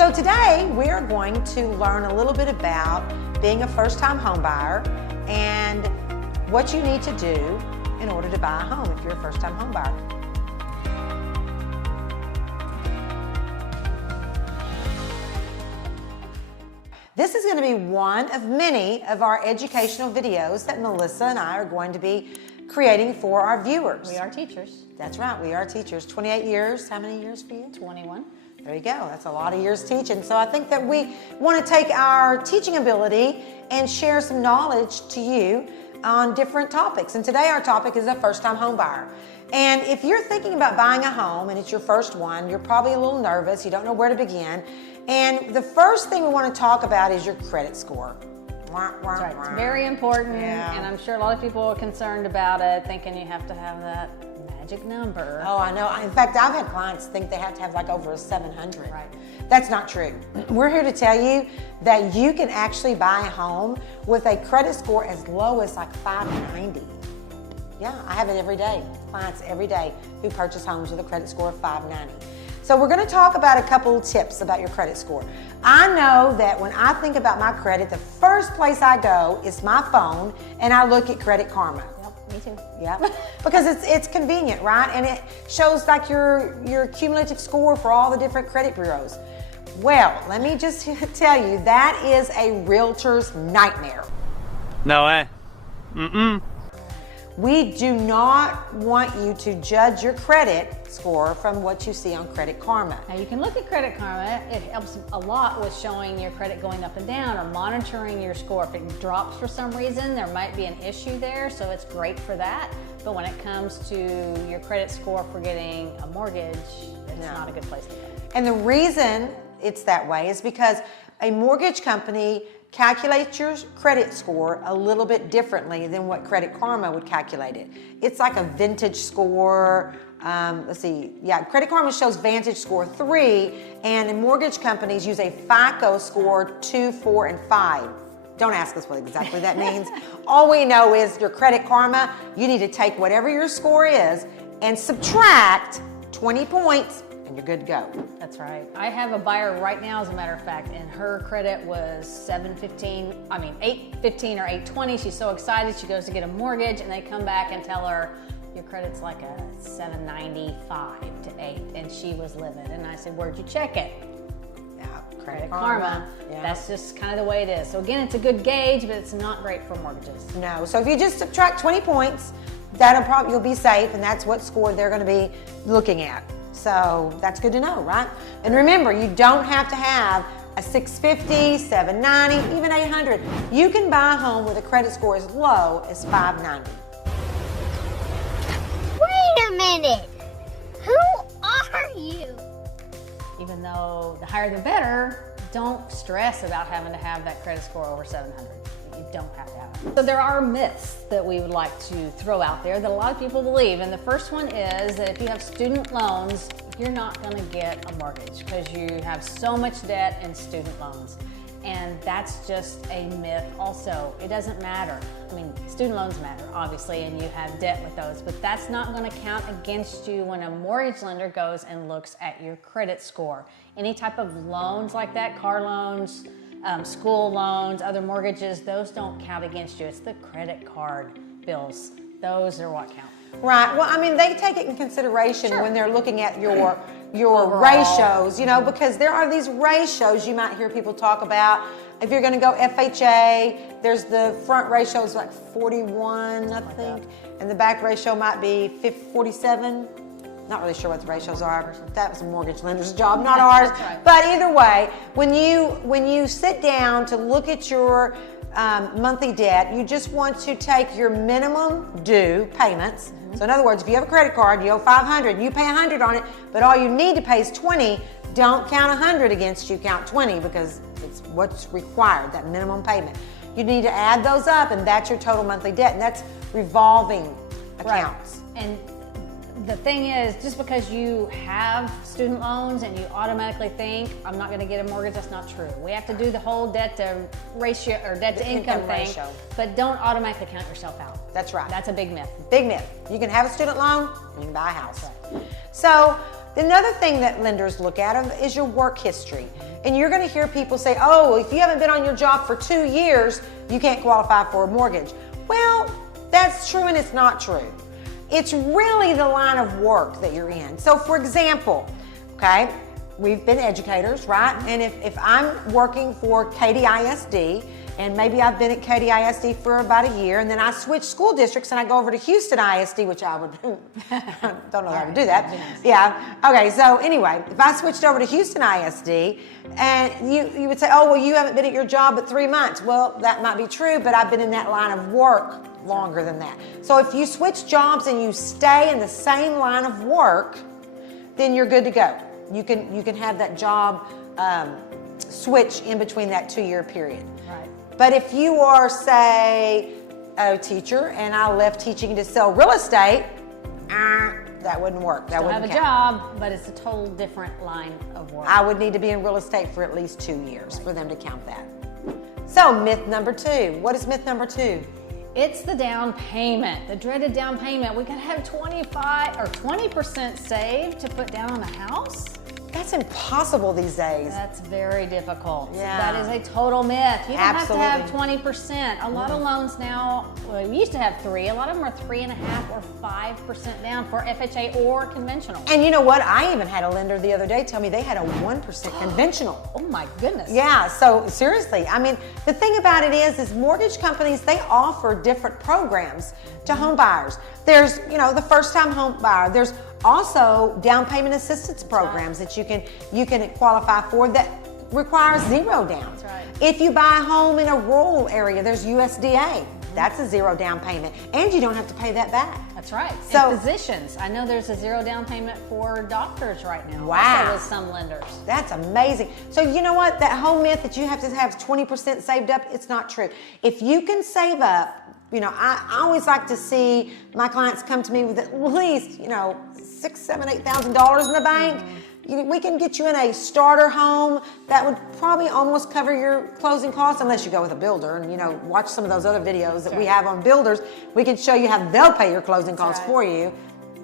So today we are going to learn a little bit about being a first-time home buyer and what you need to do in order to buy a home if you're a first-time home buyer. This is going to be one of many of our educational videos that Melissa and I are going to be creating for our viewers. We are teachers. That's right, we are teachers. 28 years. How many years for you? 21. There you go. That's a lot of years teaching. So I think that we want to take our teaching ability and share some knowledge to you on different topics. And today our topic is a first-time home buyer. And if you're thinking about buying a home and it's your first one, you're probably a little nervous. You don't know where to begin. And the first thing we want to talk about is your credit score. That's right. It's very important, and I'm sure a lot of people are concerned about it, thinking you have to have that magic number. Oh, I know. In fact, I've had clients think they have to have like over a 700. Right. That's not true. We're here to tell you that you can actually buy a home with a credit score as low as like 590. Yeah, I have it every day. Clients every day who purchase homes with a credit score of 590. So we're going to talk about a couple of tips about your credit score. I know that when I think about my credit, the first place I go is my phone and I look at Credit Karma. Yep, me too. Yeah, because it's convenient, right? And it shows like your cumulative score for all the different credit bureaus. Well, let me just tell you, that is a realtor's nightmare. No way. Mm-mm. We do not want you to judge your credit score from what you see on Credit Karma. Now you can look at Credit Karma. It helps a lot with showing your credit going up and down or monitoring your score. If it drops for some reason, there might be an issue there, so it's great for that. But when it comes to your credit score for getting a mortgage, it's not a good place to go. And the reason it's that way is because a mortgage company calculates your credit score a little bit differently than what Credit Karma would calculate it. It's like a Vantage score. Let's see. Yeah, Credit Karma shows Vantage score 3, and mortgage companies use a FICO score 2, 4, and 5. Don't ask us what exactly that means. All we know is your Credit Karma, you need to take whatever your score is and subtract 20 points, and you're good to go. That's right. I have a buyer right now, as a matter of fact, and her credit was 815 or 820. She's so excited. She goes to get a mortgage, and they come back and tell her, your credit's like a 795 to 8, and she was livid. And I said, where'd you check it? Yeah, Credit Karma. Yeah. That's just kind of the way it is. So again, it's a good gauge, but it's not great for mortgages. No. So if you just subtract 20 points, you'll be safe, and that's what score they're going to be looking at. So that's good to know, right? And remember, you don't have to have a 650, 790, even 800. You can buy a home with a credit score as low as 590. Wait a minute. Who are you? Even though the higher the better, don't stress about having to have that credit score over 700. You don't have to have it. So there are myths that we would like to throw out there that a lot of people believe. And the first one is that if you have student loans, you're not going to get a mortgage because you have so much debt in student loans. And that's just a myth also. It doesn't matter. I mean, student loans matter, obviously, and you have debt with those, but that's not going to count against you when a mortgage lender goes and looks at your credit score. Any type of loans like that, car loans, school loans, other mortgages, those don't count against you. It's the credit card bills. Those are what count. Right. Well, I mean, they take it in consideration when they're looking at your Overall. ratios, because there are these ratios you might hear people talk about. If you're going to go FHA, there's the front ratio is like 41, I think, and the back ratio might be 47. Not really sure what the ratios are. That was a mortgage lender's job, not ours. Right. But either way, when you sit down to look at your monthly debt, you just want to take your minimum due payments. So in other words, if you have a credit card, you owe 500, and you pay 100 on it, but all you need to pay is 20, don't count 100 against you, count 20 because it's what's required, that minimum payment. You need to add those up, and that's your total monthly debt, and that's revolving accounts. Right. And the thing is, just because you have student loans and you automatically think, I'm not going to get a mortgage, that's not true. We have to do the whole debt to ratio or debt to income thing, ratio. But don't automatically count yourself out. That's right. That's a big myth. Big myth. You can have a student loan and you can buy a house. Right. So Another thing that lenders look at is your work history. And you're going to hear people say, oh, if you haven't been on your job for 2 years, you can't qualify for a mortgage. Well, that's true and it's not true. It's really the line of work that you're in. So for example, okay, we've been educators, right? And if I'm working for KDISD, and maybe I've been at KDISD for about a year, and then I switch school districts and I go over to Houston ISD, which I would, don't know how to do that. Yeah, okay, so anyway, if I switched over to Houston ISD, and you would say, oh, well, you haven't been at your job but 3 months. Well, that might be true, but I've been in that line of work longer than that. So if you switch jobs and you stay in the same line of work, then you're good to go. You can have that job switch in between that 2-year period. Right. But if you are, say, a teacher and I left teaching to sell real estate, that wouldn't work. That wouldn't count. Have a job, but it's a total different line of work. I would need to be in real estate for at least 2 years for them to count that. So myth number 2. What is myth number 2? It's the down payment, the dreaded down payment. We gotta have 25 or 20% saved to put down on a house. That's impossible these days. That's very difficult. Yeah. That is a total myth. You don't Absolutely. have to have 20%. A lot of loans now, well, we used to have 3. A lot of them are 3.5% or 5% down for FHA or conventional. And you know what? I even had a lender the other day tell me they had a 1% conventional. Oh my goodness. Yeah, so seriously, I mean, the thing about it is mortgage companies, they offer different programs to home buyers. There's, the first-time home buyer. There's also down payment assistance programs that you can qualify for that require 0 down. That's right. If you buy a home in a rural area, there's USDA. That's a 0 down payment, and you don't have to pay that back. That's right. So and physicians, I know there's a 0 down payment for doctors right now. Wow. Also with some lenders. That's amazing. So you know what? That whole myth that you have to have 20% saved up, it's not true. If you can save up, I always like to see my clients come to me with at least, $6,000, $7,000, $8,000 in the bank. We can get you in a starter home that would probably almost cover your closing costs, unless you go with a builder and watch some of those other videos that we have on builders. We can show you how they'll pay your closing costs for you.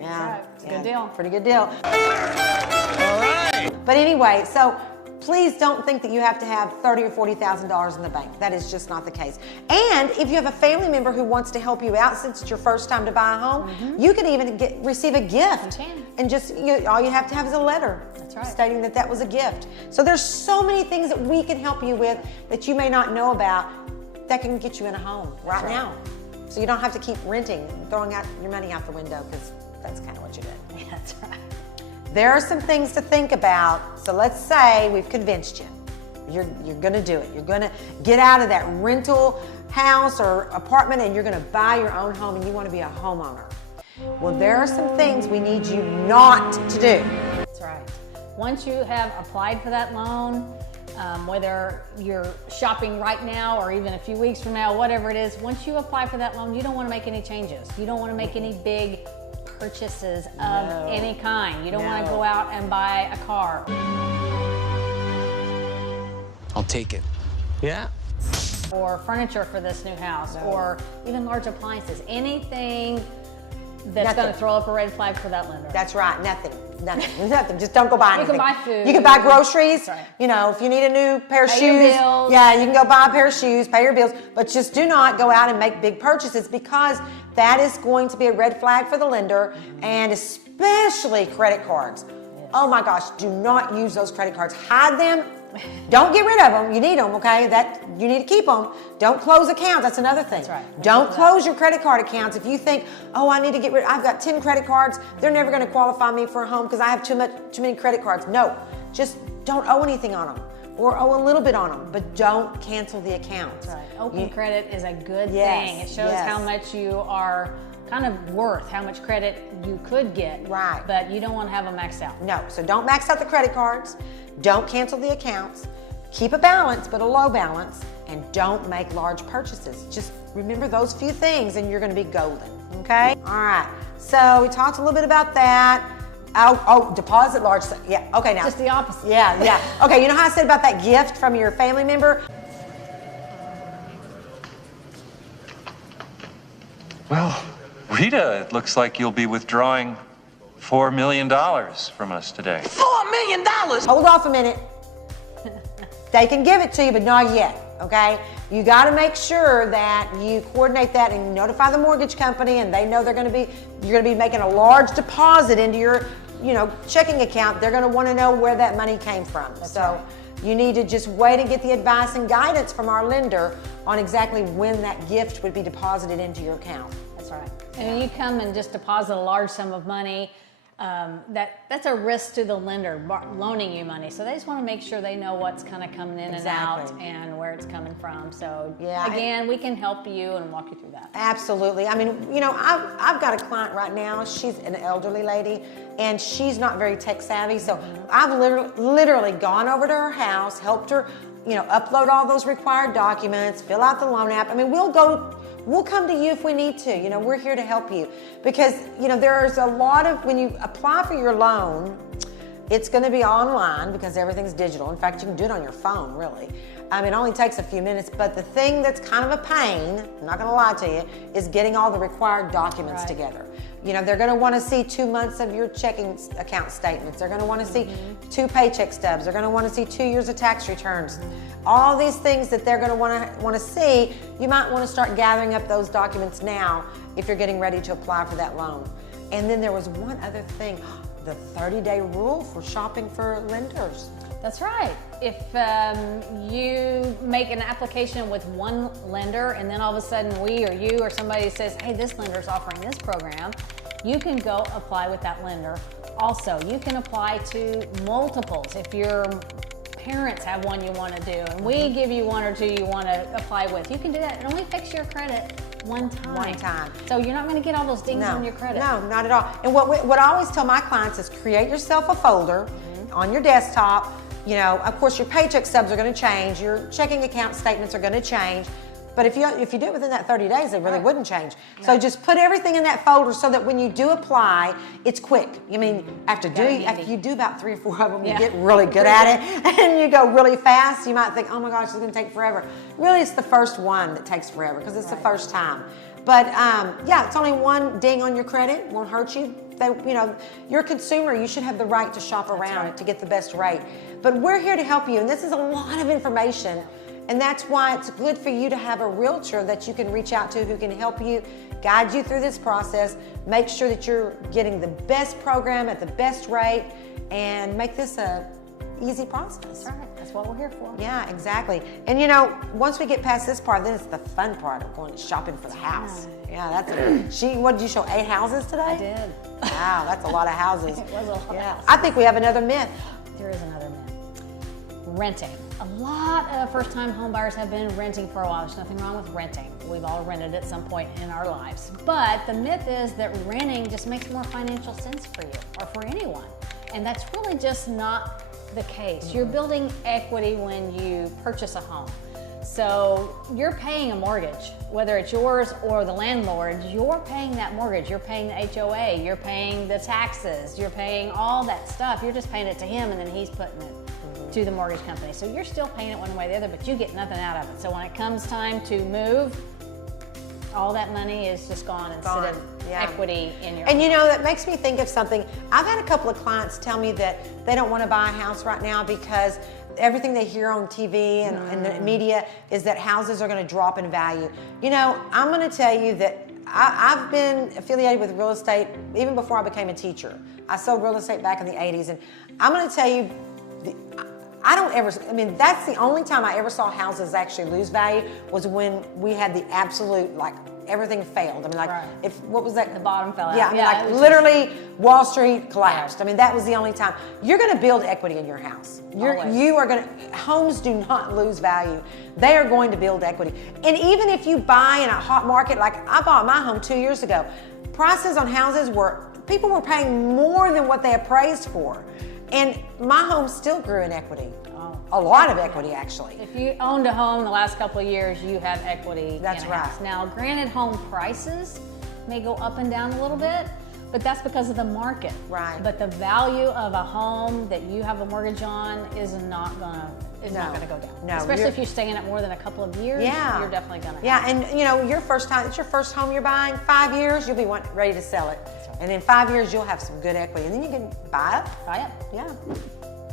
Yeah, It's a good deal. Pretty good deal. All right. But anyway, so please don't think that you have to have $30,000 or $40,000 in the bank. That is just not the case. And if you have a family member who wants to help you out since it's your first time to buy a home, you can even receive a gift. You can. And just all you have to have is a letter. That's right. Stating that was a gift. So there's so many things that we can help you with that you may not know about that can get you in a home right now. So you don't have to keep renting and throwing out your money out the window, because that's kind of what you're doing. Yeah, that's right. There are some things to think about. So let's say we've convinced you. You're going to do it. You're going to get out of that rental house or apartment and you're going to buy your own home and you want to be a homeowner. Well, there are some things we need you not to do. That's right. Once you have applied for that loan, whether you're shopping right now or even a few weeks from now, whatever it is, once you apply for that loan, you don't want to make any changes. You don't want to make any big purchases of any kind. You don't want to go out and buy a car. I'll take it. Yeah. Or furniture for this new house, or even large appliances. Anything that's going to throw up a red flag for that lender. That's right. Nothing. Nothing. Just don't go buy anything. You can buy food. You can buy groceries. Right. If you need a new pair of Pay shoes. your bills. Yeah, you can go buy a pair of shoes, pay your bills. But just do not go out and make big purchases, because that is going to be a red flag for the lender, and especially credit cards. Yes. Oh my gosh, do not use those credit cards. Hide them. Don't get rid of them. You need them, okay? You need to keep them. Don't close accounts. That's another thing. That's right. Don't close your credit card accounts. If you think, oh, I need to get rid, I've got 10 credit cards, they're never going to qualify me for a home because I have too many credit cards. No, just don't owe anything on them, or owe a little bit on them, but don't cancel the accounts. That's right. Open credit is a good thing. It shows how much you are kind of worth, how much credit you could get. Right. But you don't want to have them maxed out. No, so don't max out the credit cards. Don't cancel the accounts. Keep a balance, but a low balance, and don't make large purchases. Just remember those few things and you're going to be golden, okay? All right, so we talked a little bit about that. Oh, deposit large, yeah, okay now. Just the opposite. Yeah. Okay, you know how I said about that gift from your family member? Well, Rita, it looks like you'll be withdrawing $4 million from us today. $4 million? Hold off a minute. They can give it to you, but not yet, okay? You got to make sure that you coordinate that and notify the mortgage company, and they know you're going to be making a large deposit into your, checking account. They're going to want to know where that money came from. You need to just wait and get the advice and guidance from our lender on exactly when that gift would be deposited into your account. That's right. And when you come and just deposit a large sum of money, that's a risk to the lender loaning you money. So they just want to make sure they know what's kind of coming in and out and where it's coming from. So again, we can help you and walk you through that. Absolutely. I mean, I've got a client right now. She's an elderly lady and she's not very tech savvy. So I've literally gone over to her house, helped her, upload all those required documents, fill out the loan app. I mean, we'll come to you if we need to. We're here to help you because, there's a lot of, when you apply for your loan, it's going to be online because everything's digital. In fact, you can do it on your phone, really. It only takes a few minutes, but the thing that's kind of a pain, I'm not going to lie to you, is getting all the required documents together. They're going to want to see 2 months of your checking account statements. They're going to want to see 2 paycheck stubs. They're going to want to see 2 years of tax returns. All these things that they're going to want to see, you might want to start gathering up those documents now if you're getting ready to apply for that loan. And then there was one other thing, the 30-day rule for shopping for lenders. That's right. If you make an application with one lender and then all of a sudden we or you or somebody says, hey, this lender's offering this program, you can go apply with that lender. Also, you can apply to multiples. If your parents have one you want to do and we give you one or two you want to apply with, you can do that. It only fix your credit one time. So you're not going to get all those dings on your credit. No, not at all. And what I always tell my clients is create yourself a folder on your desktop. Of course, your paycheck stubs are going to change. Your checking account statements are going to change. But if you do it within that 30 days, they really wouldn't change. Yeah. So just put everything in that folder so that when you do apply, it's quick. After you do about 3 or 4 of them, you get really good at it, and you go really fast. You might think, oh my gosh, it's going to take forever. Really, it's the first one that takes forever because it's the first time. But it's only one ding on your credit. Won't hurt you. You're a consumer. You should have the right to shop around to get the best rate. But we're here to help you, and this is a lot of information. And that's why it's good for you to have a realtor that you can reach out to who can help you, guide you through this process, make sure that you're getting the best program at the best rate, and make this a easy process. That's right. That's what we're here for. Yeah, exactly. And once we get past this part, then it's the fun part of going shopping for the house. Yeah, what did you show 8 houses today? I did. Wow, that's a lot of houses. It was a lot. Yeah. I think we have another myth. There is another myth. Renting. A lot of first-time home buyers have been renting for a while. There's nothing wrong with renting. We've all rented at some point in our lives. But the myth is that renting just makes more financial sense for you or for anyone. And that's really just not the case. You're building equity when you purchase a home. So you're paying a mortgage, whether it's yours or the landlord's, you're paying that mortgage. You're paying the HOA, you're paying the taxes, you're paying all that stuff. You're just paying it to him and then he's putting it to the mortgage company. So you're still paying it one way or the other, but you get nothing out of it. So when it comes time to move, all that money is just gone instead of equity in your home. And that makes me think of something. I've had a couple of clients tell me that they don't want to buy a house right now because everything they hear on TV and the media is that houses are going to drop in value. I'm going to tell you that I've been affiliated with real estate even before I became a teacher. I sold real estate back in the 80s, and I'm going to tell you, that's the only time I ever saw houses actually lose value was when we had the absolute, everything failed. What was that? The bottom fell out. Yeah, literally Wall Street collapsed. Right. That was the only time. You're going to build equity in your house. Homes do not lose value. They are going to build equity. And even if you buy in a hot market, like I bought my home 2 years ago, prices on houses people were paying more than what they appraised for. And my home still grew in equity. A lot of equity, actually. If you owned a home the last couple of years, you have equity. That's right. House. Now, granted, home prices may go up and down a little bit, but that's because of the market. Right. But the value of a home that you have a mortgage on is not gonna go down. No. Especially if you're staying in it more than a couple of years. Yeah. You're definitely gonna. Yeah, and it's your first home you're buying, 5 years, you'll be ready to sell it. And in 5 years, you'll have some good equity. And then you can buy it. Buy it. Yeah.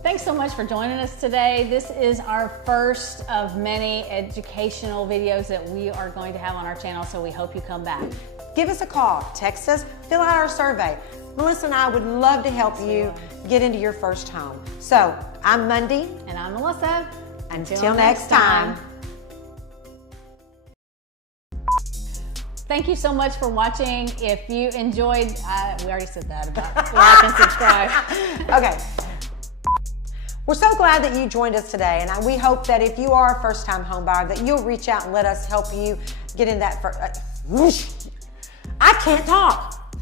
Thanks so much for joining us today. This is our first of many educational videos that we are going to have on our channel, so we hope you come back. Give us a call, text us, fill out our survey. Melissa and I would love to help you get into your first home. So, I'm Mundy. And I'm Melissa. Until next time. Thank you so much for watching. If you enjoyed, we already said that about like and subscribe. Okay. We're so glad that you joined us today, and we hope that if you are a first-time home buyer, that you'll reach out and let us help you get in that first. I can't talk.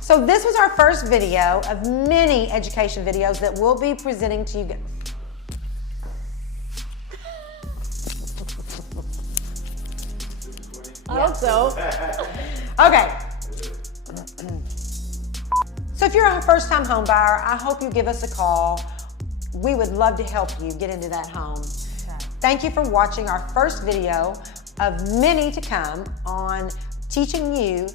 So this was our first video of many education videos that we'll be presenting to you. I hope so. Okay. So if you're a first-time home buyer, I hope you give us a call. We would love to help you get into that home. Okay. Thank you for watching our first video of many to come on teaching you.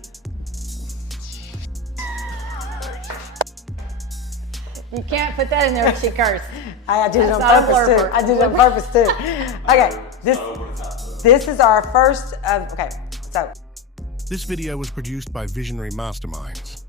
You can't put that in there if she cursed. I did it on That's not a purpose too. blurb. I did it on purpose too. Okay, this is our first of, okay, so. This video was produced by Visionary Masterminds.